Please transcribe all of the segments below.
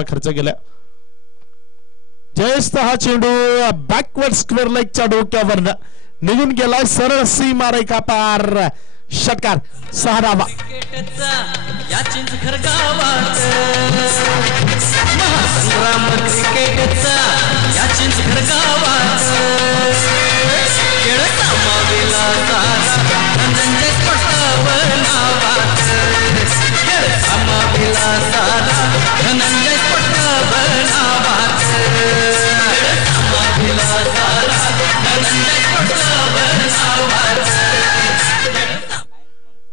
धावा खर्च केल्या. जयेश हा चेंडू बॅकवर्ड स्क्वेअर लेगच्या डोक्यावर निघून गेलाय. सरळ सीमा रेखा पार. षटकार. 6 धावा.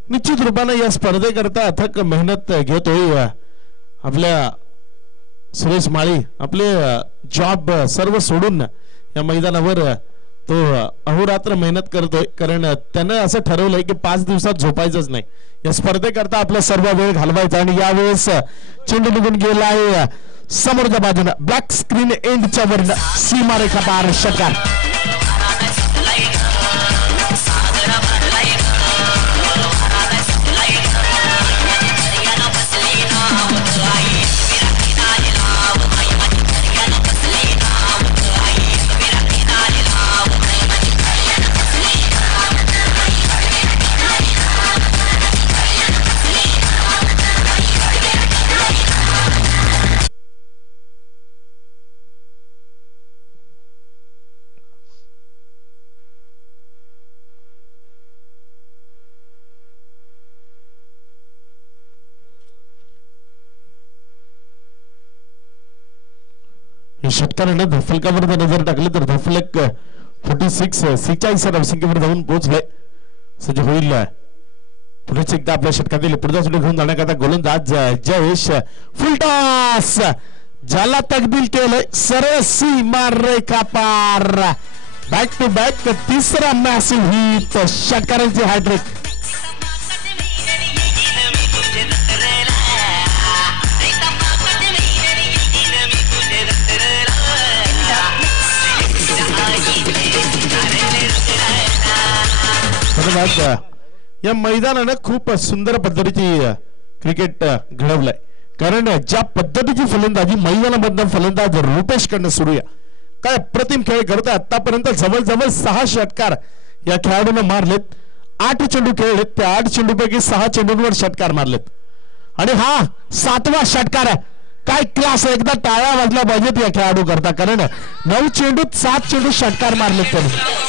निश्चित रूपाने या स्पर्धेकरता अथक मेहनत घेतोय आपल्या सुरेश माळी. आपले जॉब सर्व सोडून या मैदानावर तो अहोरात्र मेहनत करतोय. कारण त्यानं असं ठरवलंय की 5 दिवसात झोपायचंच नाही. या स्पर्धेकरता आपला सर्व वेळ घालवायचा. आणि यावेळेस चेंडू निघून गेला आहे समोरच्या बाजूने ब्लॅक स्क्रीन एंडच्या वरनं. सीमारेखा पार. षटकार. षटकारानं धफलकावर नजर टाकली तर धफलक 46 धावसंख्येवर जाऊन पोहोचले. सज्ज होईल पुढेच एकदा आपल्या षटकातील पुढचा चेंडू घेऊन जाण्याकरता गोलंदाज जयेश. फुलटॉस ज्याला तकदील केलंय. सरळ सीमा रेखा पार. बॅक टू बॅक तिसरा मॅसिव्ह हिट. षटकारांची हॅट्रिक. या मैदानानं खूप सुंदर पद्धतीची क्रिकेट घडवलंय. कारण ज्या पद्धतीची फलंदाजी मैदानामधून फलंदाज रुपेश कडनं सुरू आहे. काय अप्रतिम खेळ करतोय. आतापर्यंत जवळजवळ 6 षटकार या खेळाडूने मारलेत. 8 चेंडू खेळलेत. त्या 8 चेंडूपैकी 6 चेंडूंवर षटकार मारलेत. आणि हा 7वा षटकार आहे. काय क्लास. एकदा टाळ्या वाजल्या पाहिजेत या खेळाडू करता. कारण 9 चेंडूत 7 चेंडू षटकार मारलेत त्यांनी.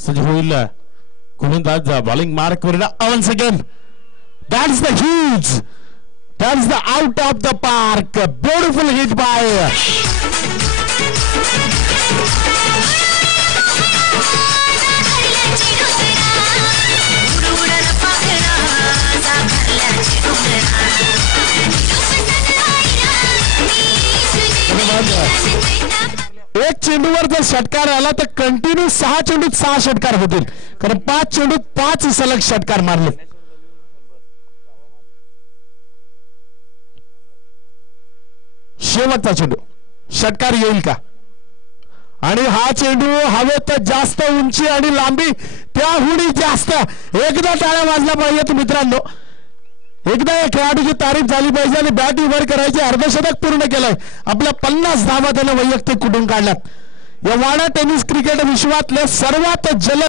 सज्ज होईल गोलंदाज बॉलिंग मार्क वर. once again that's the huge, that's the out of the park, beautiful hit by एक चेंडूवर जर षटकार आला तर कंटिन्यू 6 चेंडूत 6 षटकार होतील. कारण 5 चेंडूत 5 सलग षटकार मारले. शेवटचा चेंडू षटकार येईल का. आणि हा चेंडू हवेत जास्त उंची आणि लांबी त्याहूनही जास्त. एकदा टाळ्या वाजल्या पाहिजेत मित्रांनो. एकदा या खेळाडूची तारीफ झाली पाहिजे. आणि बॅट उभर करायचे अर्धशतक पूर्ण केलंय. आपल्या 50 धावा त्याने वैयक्तिक कुठून काढल्यात. या वाडा टेनिस क्रिकेट विश्वातले सर्वात जलद